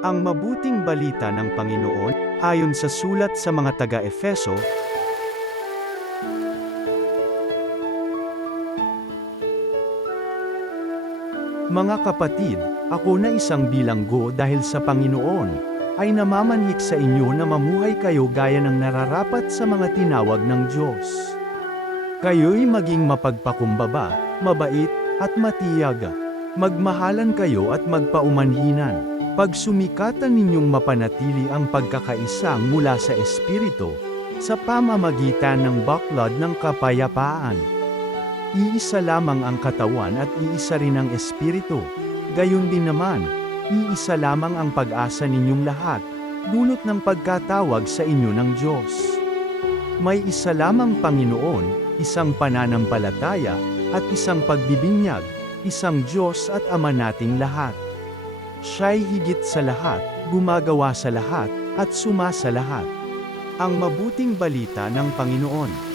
Ang mabuting balita ng Panginoon, ayon sa sulat sa mga taga-Efeso, mga kapatid, ako na isang bilanggo dahil sa Panginoon, ay namamanhik sa inyo na mamuhay kayo gaya ng nararapat sa mga tinawag ng Diyos. Kayo'y maging mapagpakumbaba, mabait, at matiyag. Magmahalan kayo at magpaumanhinan. Pagsumikatan ninyong mapanatili ang pagkakaisa mula sa Espiritu, sa pamamagitan ng baklad ng kapayapaan. Iisa lamang ang katawan at iisa rin ang Espiritu. Gayon din naman, iisa lamang ang pag-asa ninyong lahat, dulot ng pagkatawag sa inyo ng Diyos. May isa lamang Panginoon, isang pananampalataya, at isang pagbibinyag, isang Diyos at Ama nating lahat. Siya'y higit sa lahat, gumagawa sa lahat, at sumasa lahat. Ang mabuting balita ng Panginoon.